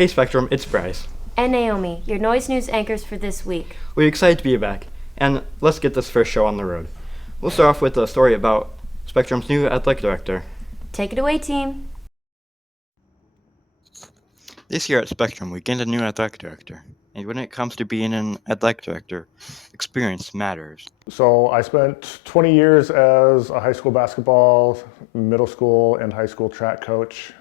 Hey Spectrum, it's Bryce. And Naomi, your Noise News anchors for this week. We're excited to be back, and let's get this first show on the road. We'll start off with a story about Spectrum's new athletic director. Take it away, team. This year at Spectrum, we gained a new athletic director, and when it comes to being an athletic director, experience matters. So I spent 20 years as a high school basketball, middle school, and high school track coach.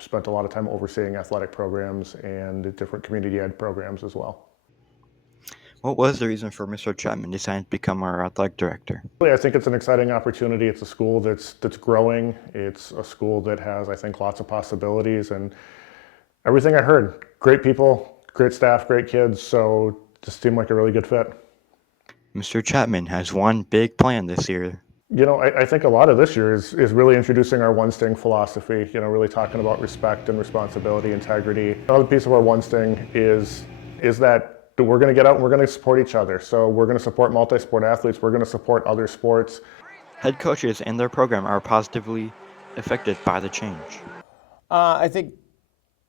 Spent a lot of time overseeing athletic programs and different community ed programs as well. What was the reason for Mr. Chapman deciding to become our athletic director? I think it's an exciting opportunity. It's a school that's growing. It's a school that has, I think, lots of possibilities, and everything I heard, great people, great staff, great kids, so just seemed like a really good fit. Mr. Chapman has one big plan this year. You know, I think a lot of this year is really introducing our One Sting philosophy, you know, really talking about respect and responsibility, integrity. Another piece of our One Sting is that we're going to get out and we're going to support each other. So we're going to support multi-sport athletes, we're going to support other sports. Head coaches and their program are positively affected by the change. I think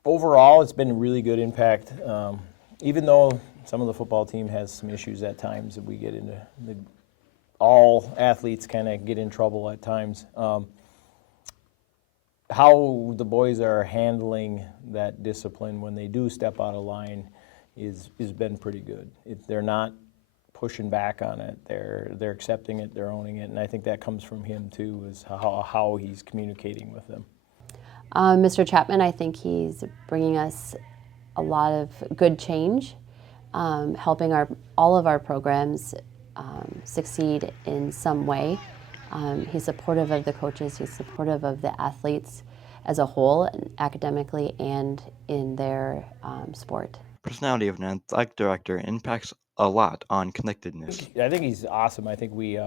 overall it's been a really good impact. Even though some of the football team has some issues at times that we get into, all athletes kind of get in trouble at times. How the boys are handling that discipline when they do step out of line is been pretty good. They're not pushing back on it. They're accepting it. They're owning it, and I think that comes from him too, is how he's communicating with them. Mr. Chapman, I think he's bringing us a lot of good change, helping all of our programs succeed in some way. He's supportive of the coaches, he's supportive of the athletes as a whole, academically and in their sport. Personality of an athletic director impacts a lot on connectedness. I think he's awesome. I think we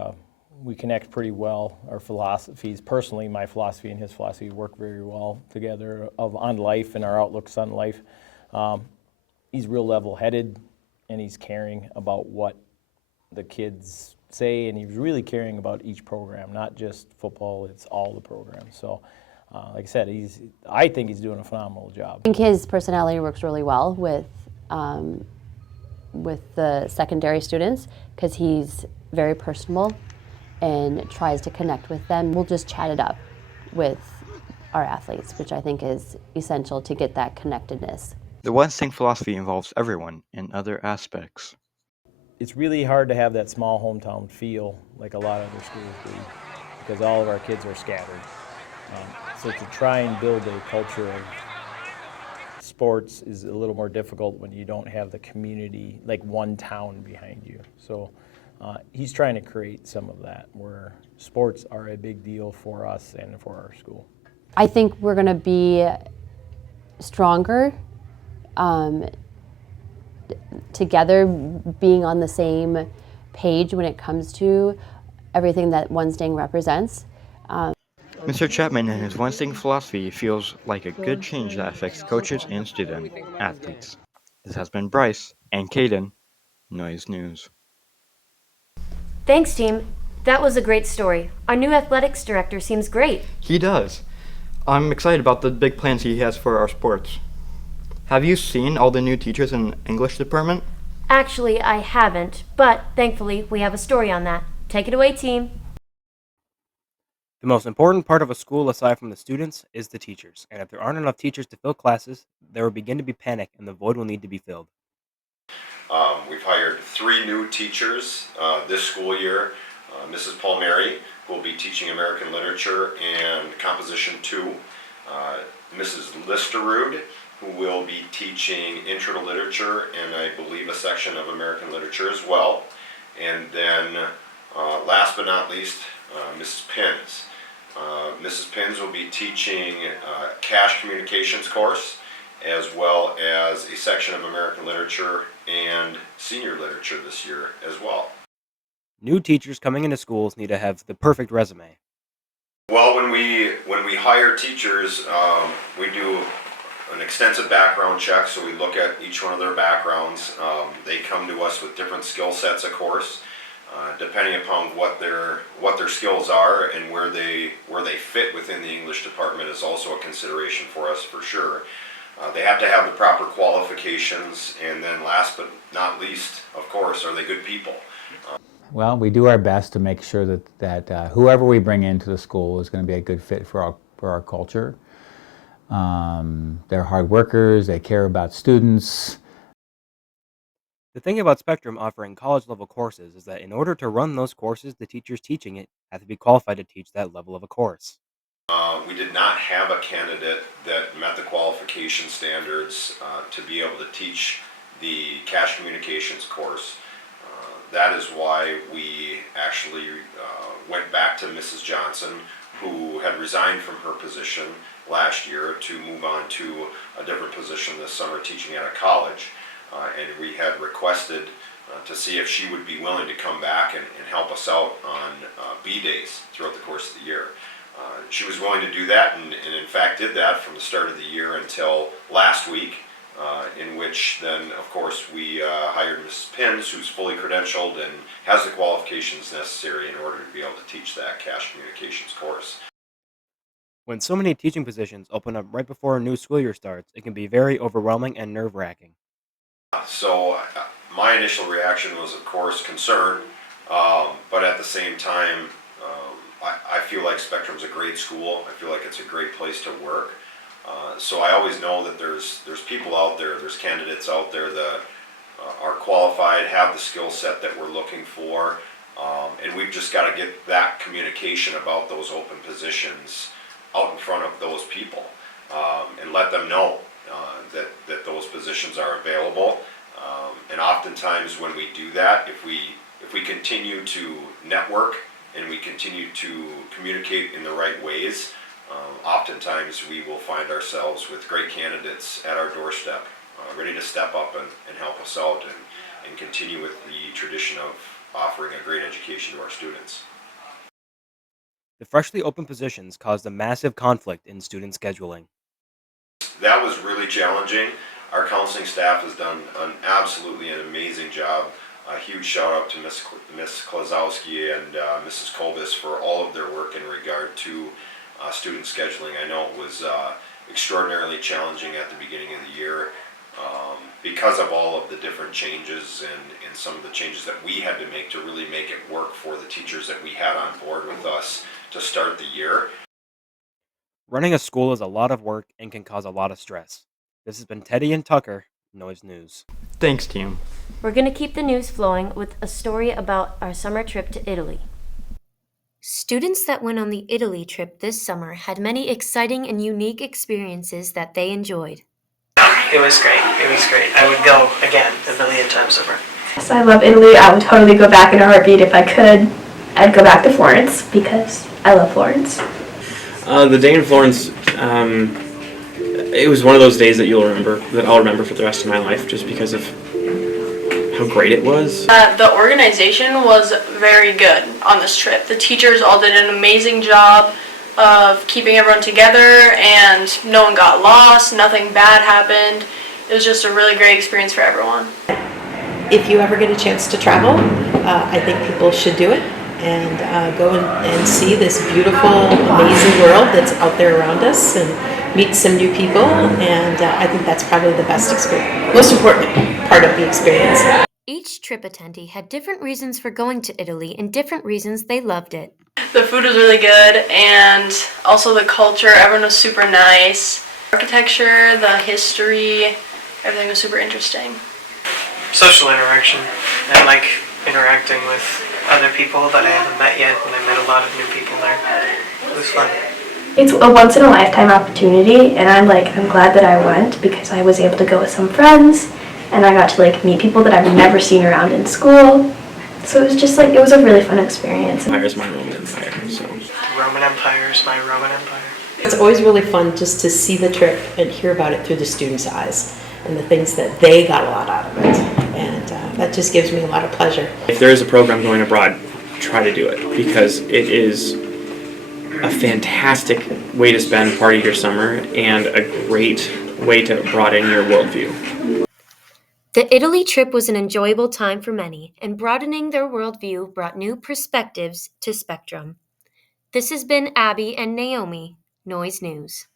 connect pretty well. Our philosophies, personally, my philosophy and his philosophy work very well together on life and our outlooks on life. He's real level-headed, and he's caring about what the kids say, and he's really caring about each program, not just football, it's all the programs. So, like I said, I think he's doing a phenomenal job. I think his personality works really well with the secondary students because he's very personable and tries to connect with them. We'll just chat it up with our athletes, which I think is essential to get that connectedness. The One Sting philosophy involves everyone in other aspects. It's really hard to have that small hometown feel like a lot of other schools do because all of our kids are scattered. So to try and build a culture of sports is a little more difficult when you don't have the community, like one town behind you. So he's trying to create some of that where sports are a big deal for us and for our school. I think we're going to be stronger together, being on the same page when it comes to everything that One Sting represents. Mr. Chapman and his One Sting philosophy feels like a good change that affects coaches and student athletes. This has been Bryce and Caden, Noise News. Thanks, team. That was a great story. Our new athletics director seems great. He does. I'm excited about the big plans he has for our sports. Have you seen all the new teachers in the English department? Actually, I haven't, but thankfully we have a story on that. Take it away, team. The most important part of a school aside from the students is the teachers, and if there aren't enough teachers to fill classes, there will begin to be panic and the void will need to be filled. We've hired 3 new teachers this school year. Mrs. Palmieri will be teaching American Literature and Composition 2. Mrs. Listerud, who will be teaching Intro to Literature and I believe a section of American Literature as well. And then last but not least, Mrs. Pins. Mrs. Pins will be teaching cash communications course as well as a section of American Literature and senior literature this year as well. New teachers coming into schools need to have the perfect resume. Well, when we hire teachers, we do an extensive background check, so we look at each one of their backgrounds. They come to us with different skill sets, of course, depending upon what their skills are and where they fit within the English department is also a consideration for us for sure. They have to have the proper qualifications, and then last but not least, of course, are they good people? Well, we do our best to make sure that whoever we bring into the school is going to be a good fit for our culture. They're hard workers, they care about students. The thing about Spectrum offering college-level courses is that in order to run those courses, the teachers teaching it have to be qualified to teach that level of a course. We did not have a candidate that met the qualification standards to be able to teach the cash communications course. That is why we actually went back to Mrs. Johnson, who had resigned from her position last year to move on to a different position this summer teaching at a college. And we had requested to see if she would be willing to come back and help us out on B days throughout the course of the year. She was willing to do that, and in fact did that from the start of the year until last week, in which then, of course, we hired Mrs. Pins, who's fully credentialed and has the qualifications necessary in order to be able to teach that cash communications course. When so many teaching positions open up right before a new school year starts, it can be very overwhelming and nerve-wracking. So my initial reaction was, of course, concern, but at the same time, I feel like Spectrum's a great school. I feel like it's a great place to work. So I always know that there's people out there, there's candidates out there that are qualified, have the skill set that we're looking for, and we've just got to get that communication about those open positions out in front of those people, and let them know that those positions are available. And oftentimes when we do that, if we continue to network and we continue to communicate in the right ways, oftentimes we will find ourselves with great candidates at our doorstep, ready to step up and help us out and continue with the tradition of offering a great education to our students. The freshly open positions caused a massive conflict in student scheduling. That was really challenging. Our counseling staff has done absolutely an amazing job. A huge shout out to Miss Klazowski and Mrs. Kovas for all of their work in regard to student scheduling. I know it was extraordinarily challenging at the beginning of the year because of all of the different changes and some of the changes that we had to make to really make it work for the teachers that we had on board with us to start the year. Running a school is a lot of work and can cause a lot of stress. This has been Teddy and Tucker, Noise News. Thanks, team. We're going to keep the news flowing with a story about our summer trip to Italy. Students that went on the Italy trip this summer had many exciting and unique experiences that they enjoyed. It was great. It was great. I would go again a million times over. Yes, I love Italy. I would totally go back in a heartbeat if I could. I'd go back to Florence because I love Florence. The day in Florence, it was one of those days that I'll remember for the rest of my life, just because of how great it was. The organization was very good on this trip. The teachers all did an amazing job of keeping everyone together, and no one got lost, nothing bad happened. It was just a really great experience for everyone. If you ever get a chance to travel, I think people should do it and go and see this beautiful, amazing world that's out there around us and meet some new people, and I think that's probably the best experience, most important part of the experience. Each trip attendee had different reasons for going to Italy and different reasons they loved it. The food was really good, and also the culture. Everyone was super nice. Architecture, the history, everything was super interesting. Social interaction. I like interacting with other people that I haven't met yet, and I met a lot of new people there. It was fun. It's a once-in-a-lifetime opportunity, and I'm glad that I went because I was able to go with some friends, and I got to meet people that I've never seen around in school. So it was just it was a really fun experience. Empire is my Roman Empire, so. Roman Empire is my Roman Empire. It's always really fun just to see the trip and hear about it through the students' eyes and the things that they got a lot out of it, and that just gives me a lot of pleasure. If there is a program going abroad, try to do it, because it is a fantastic way to spend part of your summer and a great way to broaden your worldview. The Italy trip was an enjoyable time for many, and broadening their worldview brought new perspectives to Spectrum. This has been Abby and Naomi, Noise News.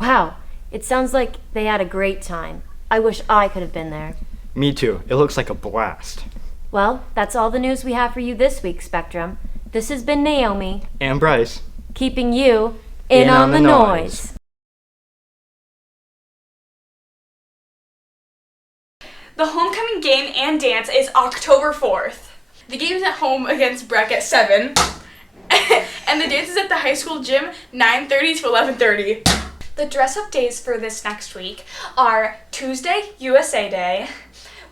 Wow, it sounds like they had a great time. I wish I could have been there. Me too. It looks like a blast. Well, that's all the news we have for you this week, Spectrum. This has been Naomi, And Bryce. keeping you in on the noise. The homecoming game and dance is October 4th. The game is at home against Breck at 7. And the dance is at the high school gym 9:30 to 11:30. The dress-up days for this next week are Tuesday, USA Day,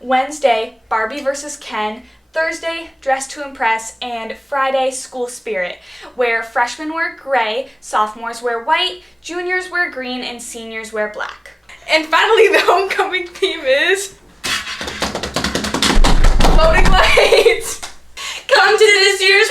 Wednesday, Barbie vs. Ken, Thursday, Dress to Impress, and Friday, School Spirit, where freshmen wear gray, sophomores wear white, juniors wear green, and seniors wear black. And finally, the homecoming theme is floating lights. Come to this year's